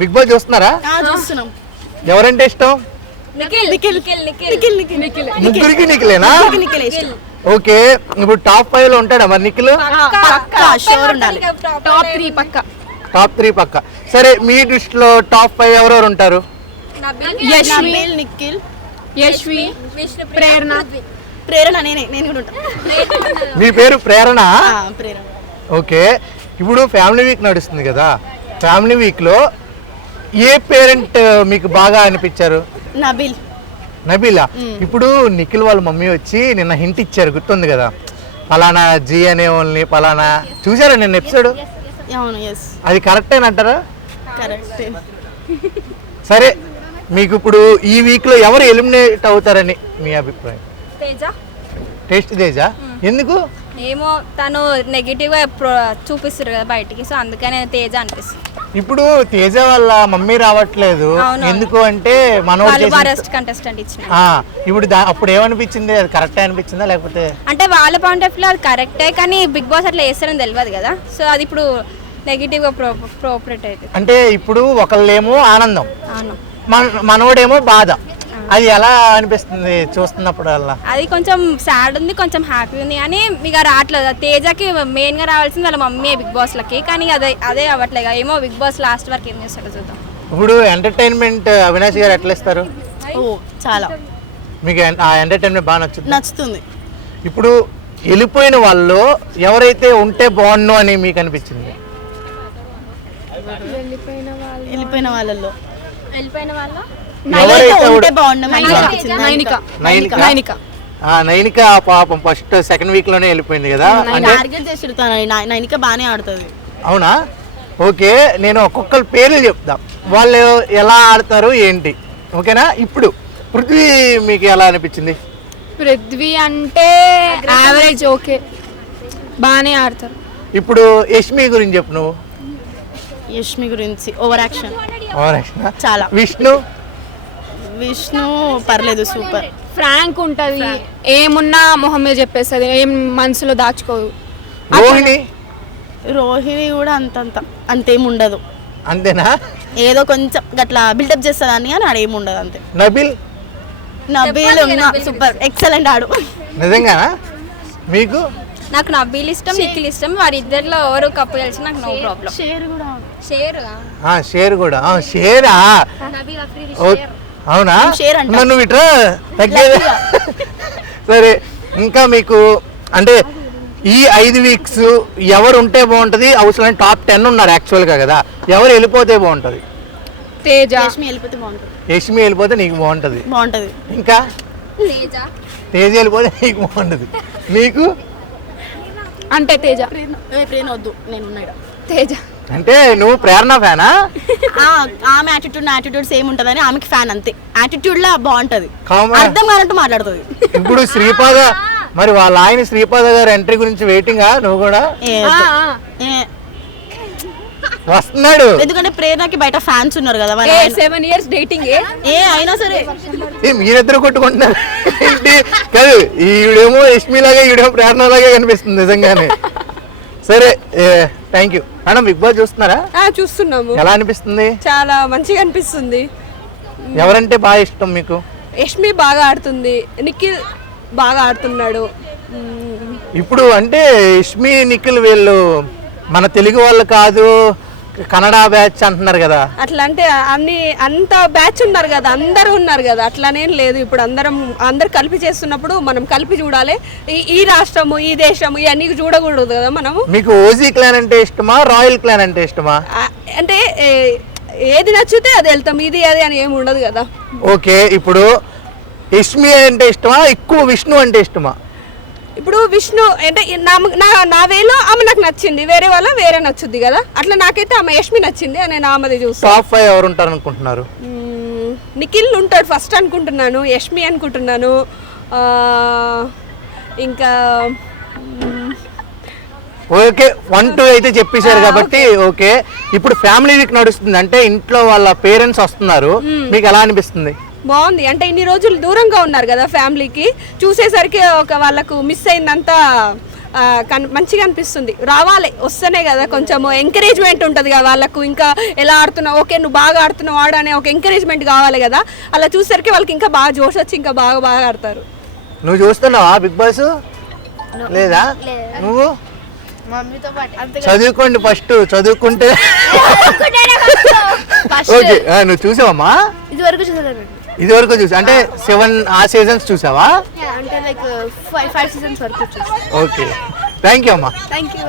Big boss చూస్తున్నారా? చూస్తున్నాం. ఎవరంటే ఇష్టం? ముగ్గురికి నిఖిలేనా? ఓకే, ఇప్పుడు టాప్ 5 లో ఉంటాడా మరి నిఖిల్? టాప్ 3 పక్క. సరే, మీ దృష్టిలో టాప్ 5 ఎవరెవరు ఉంటారు? మీ పేరు ప్రేరణ? ఓకే, ఇప్పుడు ఫ్యామిలీ వీక్ నడుస్తుంది కదా, ఫ్యామిలీ వీక్ లో ఏ పేరెంట్ మీకు బాగా అనిపించారు? నబీలా. ఇప్పుడు నిఖిల్ వాళ్ళ మమ్మీ వచ్చి నిన్న హింట్ ఇచ్చారు, గుర్తుంది కదా, పలానా జీ అనే వాళ్ళని పలానా. చూసారా నిన్న ఎపిసోడ్? అది కరెక్టేనంటారా? సరే, మీకు ఇప్పుడు ఈ వీక్ లో ఎవరు ఎలిమినేట్ అవుతారని మీ అభిప్రాయం? టేస్ట్ తేజ. ఎందుకు? ఏమో, తను నెగిటివ్ గా చూపిస్తారు కదా బయటికి, సో అందుకనే తేజ అనిపిస్తుంది. ఇప్పుడు తేజ వాళ్ళ మమ్మీ రావట్లేదు ఎందుకు అంటే కంటెస్టెంట్ ఇచ్చిన ఇప్పుడు అప్పుడు ఏమనిపించింది? అది కరెక్టే అనిపించిందా లేకపోతే? అంటే వాళ్ళ పాయింట్ ఆఫ్ వ్యూ అది కరెక్టే, కానీ బిగ్ బాస్ అట్లా వేస్తారని తెలియదు కదా, సో అది ఇప్పుడు నెగిటివ్ గా ప్రోపరేట్ అయితే. అంటే ఇప్పుడు ఒకళ్ళేమో ఆనందం, మనోడేమో బాధ. అది ఎలా అనిపిస్తుంది చూస్తున్నప్పుడు? అలా అది కొంచెం సాడ్ ఉంది, కొంచెం హ్యాపీ ఉంది, అని మీకు రావట్లేదు. తేజకి మెయిన్ గా రావాల్సింది వాళ్ళ మమ్మీ బిగ్ బాస్ లకి, కానీ అదే అవ్వట్లేదు. ఏమో బిగ్ బాస్ లాస్ట్ వరకు ఏం చేస్తాడో చూద్దాం. ఇప్పుడు ఎంటర్టైన్మెంట్ అవినాష్ గారు ఎట్లా ఇస్తారు? చాలా. మీకు ఆ ఎంటర్టైన్మెంట్ బాగా నచ్చుతుంది. ఇప్పుడు వెళ్ళిపోయిన వాళ్ళు ఎవరైతే ఉంటే బాగుండు అని మీకు అనిపించింది? వెళ్ళిపోయిన వాళ్ళలో నైనిక పాపం ఫస్ట్ సెకండ్ వీక్ లోనే వెళ్ళిపోయింది కదా. నైనిక బానే ఆడుతుంది. అవునా? ఓకే, నేను ఒక్కొక్కరు పేర్లు చెప్తా, వాళ్ళు ఎలా ఆడతారు ఏంటి, ఓకేనా? ఇప్పుడు పృథ్వీ మీకు ఎలా అనిపించింది? పృథ్వీ అంటే యావరేజ్, ఓకే, బానే ఆడతారు. ఇప్పుడు యష్మి గురించి చెప్పు నువ్వు. యష్మి గురించి ఓవర్ యాక్షన్ చాలా. విష్ణు పర్లేదు, సూపర్. ఫ్రాంక్ ఉంటది, ఏమున్నా మొహం మీద చెప్పేస్తుంది, ఏం మనసులో దాచుకోదు. రోహిణి కూడా అంతేం ఉండదు. అంతేనా? ఏదో కొంచెం గట్లా బిల్డప్ చేస్తుందని అని ఆడేముండదు, అంతే. నబీల్ సూపర్, ఎక్సలెంట్ ఆడు. నిజంగానా? మీకు? నాకు నబీల్ ఇష్టం, నిఖిల్ ఇష్టం. వారిద్దరిలో ఎవరు కప్పు తెలిసి నాకు నో ప్రాబ్లం. షేర్ కూడా. షేరా? అవునా? నువ్వు ఇట్రా తగ్గేది. సరే, ఇంకా మీకు అంటే ఈ 5 వీక్స్ ఎవరు ఉంటే బాగుంటది? అవసరం టాప్ 10 ఉన్నారు యాక్చువల్గా కదా, ఎవరు వెళ్ళిపోతే బాగుంటది? యష్మి వెళ్ళిపోతే నీకు బాగుంటది. ఇంకా తేజ వెళ్ళిపోతే నీకు బాగుంటది. నీకు? అంటే తేజ. తేజ అంటే నువ్వు ప్రేరణ ఫ్యానా? ఆమె యాటిట్యూడ్ సేమ్ ఉంటదని ఆమెకి ఫ్యాన్, అంతే. యాటిట్యూడ్ లా బాగుంటది, అర్థం కానట్టు మాట్లాడుతుంది. ఇప్పుడు శ్రీపాద, మరి వాళ్ళ ఆయన శ్రీపాద గారి ఎంట్రీ గురించి వెయిటింగా? నువ్వు కూడా వస్తున్నాడు? ఎందుకంటే ప్రేరణకి బయట ఫ్యాన్స్ ఉన్నారు కదా. 7 years డేటింగ్ అయినా సరే మీరిద్దరు కొట్టుకుంటున్నారు ఏంటి? కాదు, ఈవిడేమో యష్మి లాగా, ఈవిడేమో ప్రేరణ లాగా కనిపిస్తుంది నిజంగానే. సరే, thank you madam. Big boss చూస్తున్నారా? చూస్తున్నాము. ఎలా అనిపిస్తుంది? చాలా మంచిగా అనిపిస్తుంది. ఎవరంటే బాగా ఇష్టం మీకు? యష్మి బాగా ఆడుతుంది, నిఖిల్ బాగా ఆడుతున్నాడు. ఇప్పుడు అంటే యష్మి నిఖిల్ వీళ్ళు మన తెలుగు వాళ్ళు కాదు, కన్నడ బ్యాచ్ అంటున్నారు కదా. అట్లా అంటే అంత బ్యాచ్ ఉన్నారు కదా, అందరూ ఉన్నారు కదా, అట్లానేం లేదు. ఇప్పుడు అందరు కలిపి చేస్తున్నప్పుడు మనం కలిపి చూడాలి. ఈ రాష్ట్రము, ఈ దేశము, ఇవన్నీ చూడకూడదు కదా మనము. మీకు ఓజీ క్లాన్ అంటే ఇష్టమా, రాయల్ క్లాన్ అంటే ఇష్టమా? అంటే ఏది నచ్చితే అది వెళ్తాం, ఇది అది అని ఏమి ఉండదు కదా. ఓకే, ఇప్పుడు యష్మి అంటే ఇష్టమా, ఎక్కువ విష్ణు అంటే ఇష్టమా? ఇప్పుడు విష్ణు అంటే నా వేలో ఆమె నాకు నచ్చింది, వేరే వాళ్ళ వేరే నచ్చుద్ది కదా, అట్లా నాకైతే ఆమె యష్మి నచ్చింది, నేను ఆమెది చూస్తాను. టాప్ 5 ఎవరు ఉంటారు అనుకుంటున్నారు? నిఖిల్ ఉంటాడు ఫస్ట్ అనుకుంటున్నాను, యష్మి అనుకుంటున్నాను, ఇంకా ఓకే 1, 2 అయితే చెప్పేశారు కాబట్టి. ఓకే, ఇప్పుడు ఫ్యామిలీ వీక్ నడుస్తుంది అంటే ఇంట్లో వాళ్ళ పేరెంట్స్ వస్తున్నారు, మీకు ఎలా అనిపిస్తుంది? బాగుంది. అంటే ఇన్ని రోజులు దూరంగా ఉన్నారు కదా ఫ్యామిలీకి, చూసేసరికి వాళ్ళకు మిస్ అయిందంతా మంచిగా అనిపిస్తుంది. రావాలి, వస్తేనే కదా కొంచెం ఎంకరేజ్మెంట్ ఉంటుంది కదా వాళ్ళకు, ఇంకా ఎలా ఆడుతున్నావు, ఓకే నువ్వు బాగా ఆడుతున్నావు ఆడు అనే ఒక ఎంకరేజ్మెంట్ కావాలి కదా. అలా చూసరికి వాళ్ళకి ఇంకా బాగా జోష్ వచ్చి ఇంకా బాగా ఆడతారు. నువ్వు చూస్తున్నావా బిగ్ బాస్? లేదా? నువ్వు చదువుకోండి ఫస్ట్, చదువుకుంటే ఓకే. నువ్వు చూసావమ్మా? ఇది వరకు చూసా అంటే 7 సీజన్స్ చూసావా? అంటే లైక్ 5 సీజన్స్ వరకు. ఓకే, థ్యాంక్ యూ అమ్మా. Thank you.